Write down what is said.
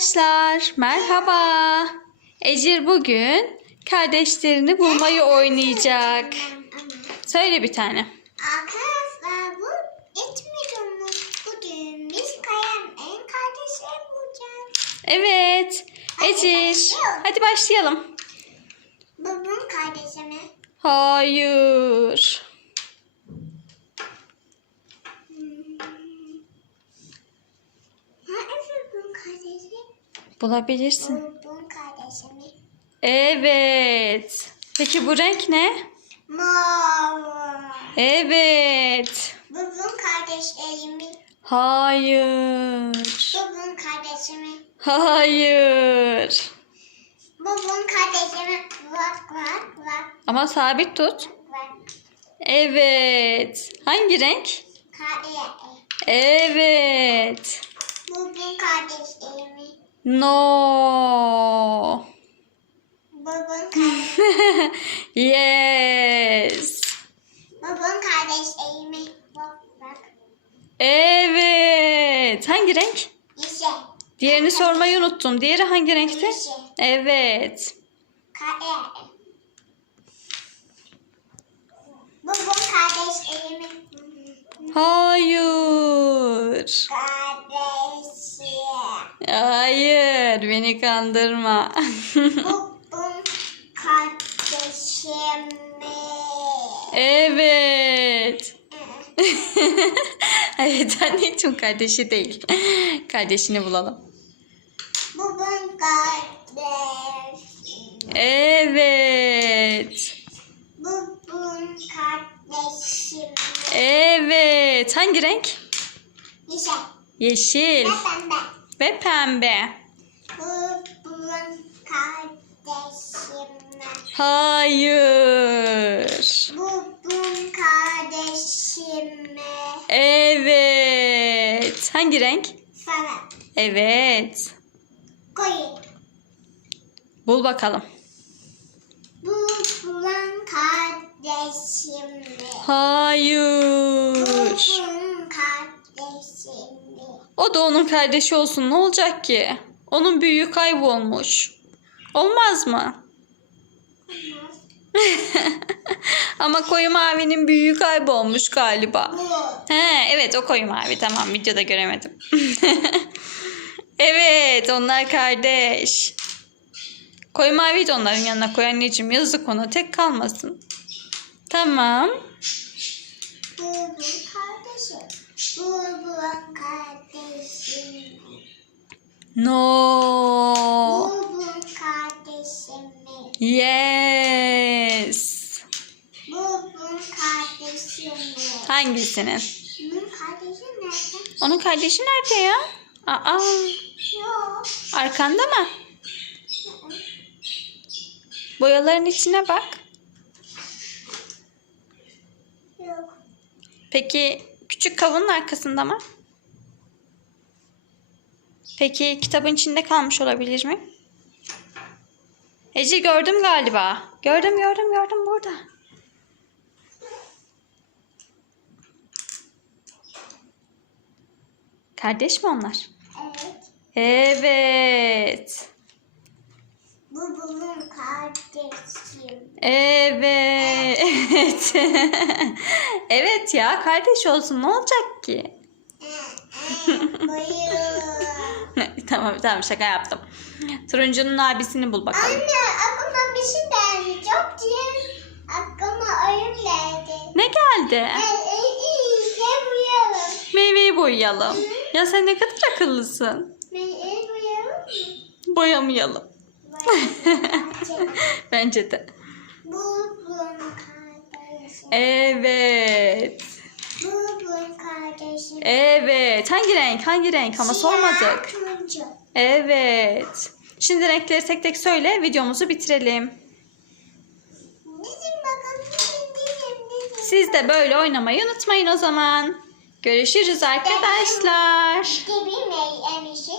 Arkadaşlar merhaba. Ecir bugün kardeşlerini bulmayı oynayacak. Söyle bir tane. Arkadaşlar bu. Bugün biz Kayan en kardeşleri bulacağız. Evet. Ecir. Hadi başlayalım. Babam kardeşimi. Hayır. Hangisi babam kardeşi? Bulabilirsin. Kardeşimi. Evet. Peki bu renk ne? Mor. Evet. Babam kardeşlerimi. Hayır. Babam kardeşimi. Hayır. Babam kardeşimi. Bak bak bak Ama sabit tut. bak. Evet. Hangi renk? Evet. Babam kardeşlerimi. No. Babam kardeşimi. yes. Babam kardeşlerimi. Bak bak. Evet. Hangi renk? Yeşil. Diğerini sormayı unuttum. Diğeri hangi renkti? Yeşil. Evet. Kare. Babam kardeşlerimi. Hayır. Kardeşi. Hayır. Beni kandırma. Babam kardeşimi. evet. evet anneciğim kardeşi değil. Kardeşini bulalım. Babam kardeş. Evet. Babam kardeşimi. Evet. Hangi renk? Yeşil. Yeşil Ve pembe. ve pembe. Kardeşimi. Hayır. Babam kardeşimi. Evet. Hangi renk? Sana Evet. koyayım. Bul bakalım. Babam kardeşimi. Hayır. Babam kardeşimi. O da onun kardeşi olsun. Ne olacak ki? Onun büyüğü kaybolmuş. Olmaz mı? Ama koyu mavinin büyüğü kaybolmuş galiba. He, evet o koyu mavi. Tamam videoda göremedim. evet onlar kardeş. Koyu maviyi de onların yanına koy anneciğim. Yazık ona tek kalmasın. Tamam. Babam kardeşim. Babam kardeşim. No. Babam kardeşimi. Yes. Babam kardeşimi. Hangisinin? Bunun kardeşi nerede? Onun kardeşi nerede ya? Aa, Yok. arkanda mı? Boyaların içine bak. Yok. Peki küçük kavunun arkasında mı? Peki kitabın içinde kalmış olabilir mi? Ece gördüm galiba. Gördüm gördüm gördüm burada. Kardeş mi onlar? Evet. Evet. Bu babam kardeşim. Evet. evet ya kardeş olsun ne olacak ki? Buyur. tamam tamam şaka yaptım. Turuncunun abisini bul bakalım. Anne aklıma bir şey geldi. Çok diye aklıma oyun geldi. Ne geldi? Gel uyuyalım. Meyveyi boyayalım. Ya sen ne kadar akıllısın. Meyveyi uyuyalım mı? Boyamayalım. Bence. De. Evet. Evet. Hangi renk? Hangi renk? Ama sormadık. Evet. Şimdi renkleri tek tek söyle. Videomuzu bitirelim. Siz de böyle oynamayı unutmayın o zaman. Görüşürüz arkadaşlar. Gibi meyvemişi